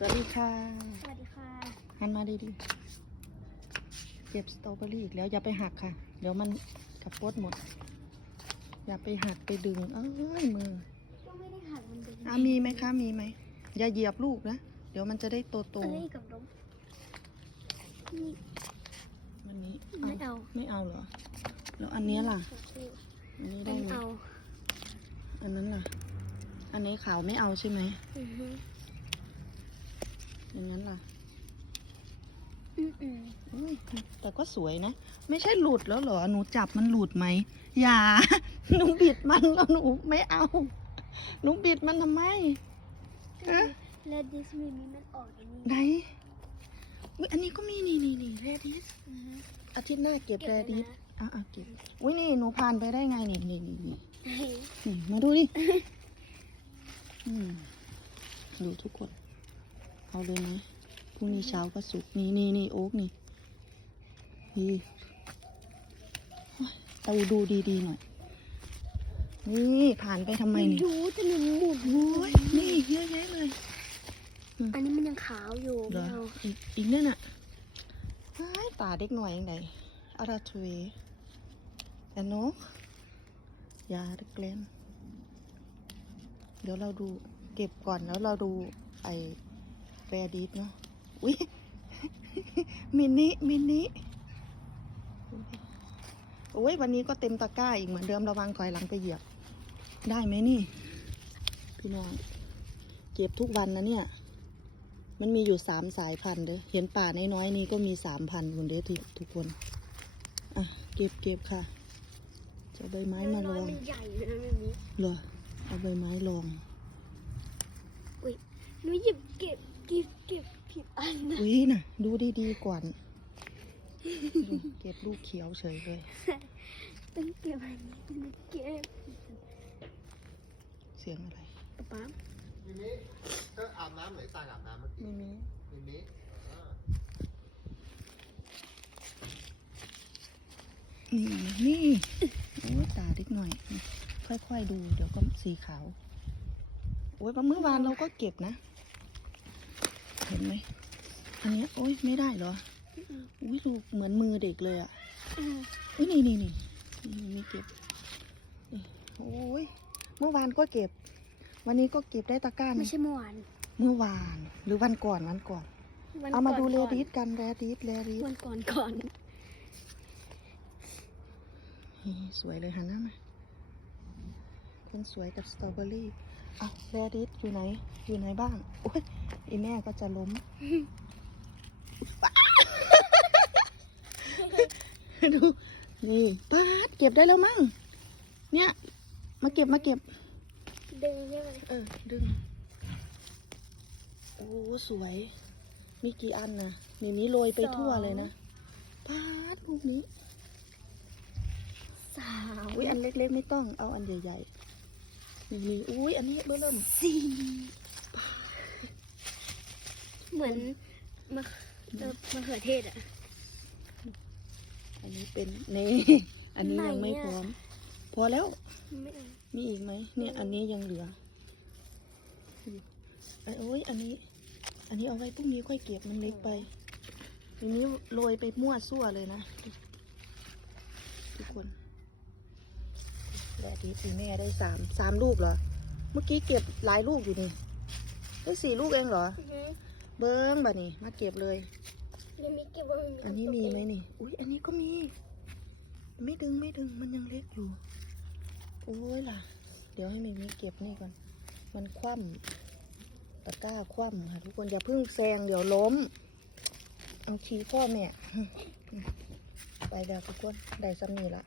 สวัสดีค่ะสวัสดีค่ะหันมาดีๆเก็บสตรอเบอรี่อีกแล้วอย่าไปหักค่ะ เดี๋ยวมันกับปดหมด อย่าไปหักไปดึง เอ้ยมือก็ไม่ได้หักมันดึงอะมีไหมคะมีไหมอย่าเหยียบลูกนะเดี๋ยวมันจะได้โตโตอันนี้กับล้มนี่ๆวันนี้ไม่เอาไม่เอาเหรอ แล้วอันเนี้ยล่ะ อันนี้อัได้นไหมเอาอันนั้นล่ะ อันนี้ขาวไม่เอาใช่ไหม อือฮึอย่างนั้นล่ะอืมอืมอุ๊ยแต่ก็สวยนะ ไม่ใช่หลุดแล้วเหรอ หนูจับมันหลุดไหม อย่า หนูบิดมันแล้วหนูไม่เอา หนูบิดมันทำไมฮะแล้วดิสมีมีมันออกอย่างนี้ไหนอุ้ยอันนี้ก็มีนี่นี่นี่แรดิสอือฮึอาทิตย์หน้าเก็บเก็บแรไว้ดิสนะอะอะเก็บ อุ้ยนี่หนูผ่านไปได้ไงนี่นี่นี่นี่เฮ้ยนี่มาดูดิอืมดูทุกคน เอาเลยไหมพรุ่งนี้เช้าก็สุกร์นี่นี่นี่โอ๊กนี่นี่เอาดูดีๆหน่อย นี่ผ่านไปทำไมนี่ดูจะหนุนหมุนโอ้ยนี่เยอะแยะเลย อันนี้มันยังขาวอยู่เหรไม่อเอาอีกอีกนั่นน่ะอ้ายตาเด็กหน่อยยังไงอาราทเวแต่นกยาเด็กเล่นเดี๋ยวเราดูเก็บก่อนแล้วเราดูไอ แรดิสเนาะ อุ้ยมินิมินิโอ้ยวันนี้ก็เต็มตะกร้าอีกเหมือนเดิมระวังถอยหลังไปเหยียบ ได้ไหมนี่ พี่น้อง เก็บทุกวันนะเนี่ย มันมีอยู่สามสายพันธุ์เด้อเห็นป่าน้อยๆนี่ก็มีสามพันธุ์คนเด้อทุกทุกคน อะ เก็บเก็บค่ะ จะเอาใบไม้มาลน้อยองๆมันใหญ่เลยนะแบบนี้เหรอเอาใบไม้ลองหนูหยิบเก็บเก็บเก็บผิดอันนะอุ้ยน่ะ ดูดีๆก่อนดูเก็บลูกเขียวเฉยเลย ต้องเก็บอันนี้ต้องเก็บเสียงอะไรป๊าป๊าทีนี้ก็อาบน้ำไหนตางอาบน้ำเมื่อกี้ไม่มีทีนี้อ่านี่นี่โอ้ยตาเด็กหน่อย ค่อยๆดู เดี๋ยวก็สีขาว โอ้ยเมื่อวานเราก็เก็บนะ เห็นไหม อันเนี้ยโอ้ยไม่ได้เหรอ อุ้ยดูเหมือนมือเด็กเลยอะอืมอุ้ยนี่นี่นี่นี่มีเก็บนี่โอ้ยเมื่อวานก็เก็บ วันนี้ก็เก็บได้ตะกร้าหไม่นึงใช่เมื่อวาน เมื่อวาน หรือวันก่อนวันก่อนวันเอามาดูก่เรอนดิสกันแรดิสแรดิสวันก่อนก่อนนี่สวยเลยหันหน้ามาคนสวยกับสตรอเบอรี่อะแรดิสอยู่ไหน อยู่ไหนบ้างโอ้ย อีแม่ก็จะล้ม ดูนี่ป้าดเก็บได้แล้วมั้งเนี่ย มาเก็บมาเก็บ ดึงใช่ไหมเออ ดึง โอ้สวย มีกี่อันนะนี่นี้โรยไปทั่วเลยนะป้าดลูกนี้สามอุ้ยอันเล็กๆไม่ต้องเอาอันใหญ่ๆนี่นี่อุ้ยอันนี้เบอร์เริ่มสี่ เหมือนมะเออมะเขือเทศอะ อันนี้เป็นนี่ อันนี้ยังไม่ไหนอะ พร้อม พอแล้ว ไม่เอามีอีกไหมเนี่ยอันนี้ยังเหลือไอ้โอ้ยอันนี้ อันนี้เอาไว้พรุ่งนี้ค่อยเก็บมันเล็กไปอันนี้โรยไปมั่วซั่วเลยนะ ทุกคนแดดดีสีแม่ได้สามสามลูกเหรอ เมื่อกี้เก็บหลายลูกอยู่นี่ได้สี่ลูกเองเหรอ อือฮึ เบิ้งบ่นี่มาเก็บเลยยังมีเก็บไว้อันนี้มีไหมนี่ อุ้ยอันนี้ก็มี ไม่ดึงไม่ดึงมันยังเล็กอยู่ โอ้ยล่ะ เดี๋ยวให้มีมีเก็บนี่ก่อน มันคว่ำตะกร้าคว่ำค่ะทุกคนอย่าเพิ่งแซงเดี๋ยวล้ม เอาชี้พ่อแม่ ไปแล้วทุกคน ได้ซ้ำนี่ละ